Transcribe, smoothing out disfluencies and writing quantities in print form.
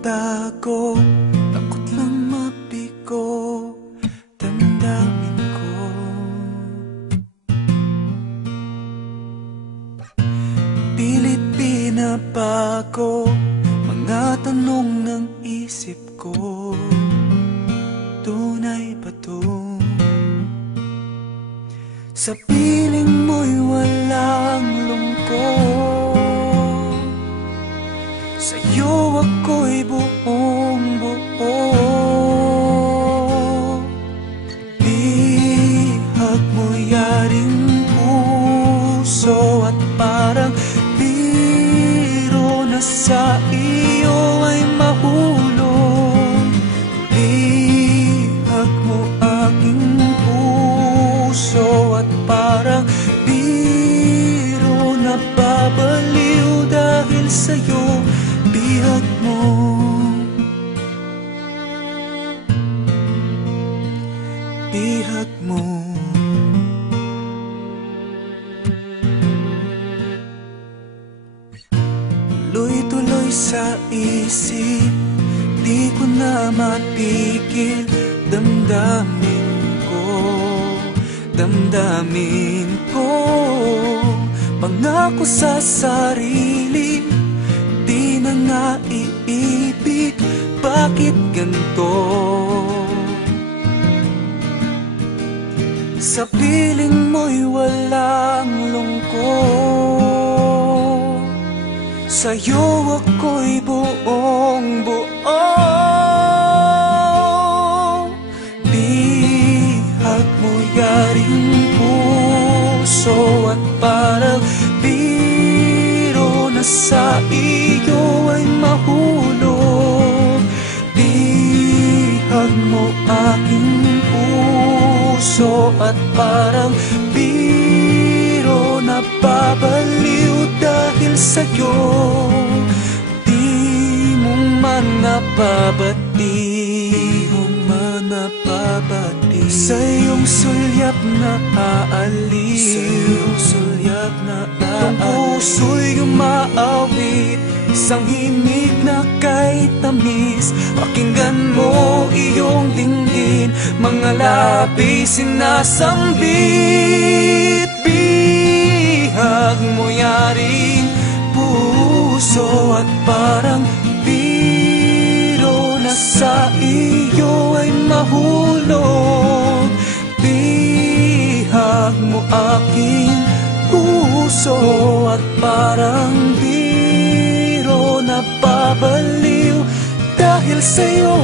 magtago, takot lang mabigo damdamin ko. Pilit pinabago mga tanong ng isip ko. Tunay ba to? Sa piling mo'y walang lungkot, sa'yo ako'y buong buo. Bihag mo yaring puso at parang biro na sa iyo ay mahulog. Bihag mo aking puso at parang biro na babaliw dahil sa'yo. Bihag mo, bihag mo. Tuloy-tuloy sa isip, di ko na mapigil. Damdamin ko, pangako sa sarili, di na nga iibig. Bakit ganito? Sa piling mo'y walang lungkot, sa'yo ako'y buong buo. Bihag mo yaring puso at parang biro na sa iyo ay mahulog. Bihag mo aking puso at parang biro na babaliw dahil sa'yo. Di mo man napabati, sa iyong sulyap na aaliw, itong puso'y umaawit, isang himig na kay tamis. Pakinggan mo iyong dinggin, mga labi sinasambit. Bihag mo yaring puso at parang biro na sa iyo ay mahulog. Bihag mo aking puso at parang biro na babaliw dahil sa'yo.